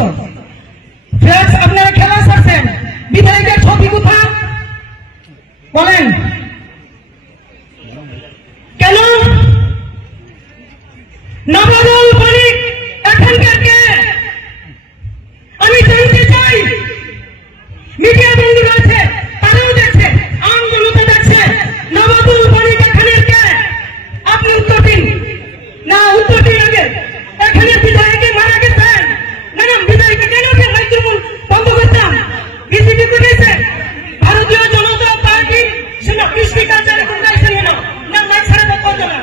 পরিচিত ফ্রেন্ডস আপনারা খেলা ছাড়ছেন। বিধায়কের ছবি কোথায়? বলেন। কেন? নবদল ಗುಂಡಾಯಿಸೋಣ ನಾವು ಮನಸ್ಸು ಬೇಕು ಅಂತಲ್ಲ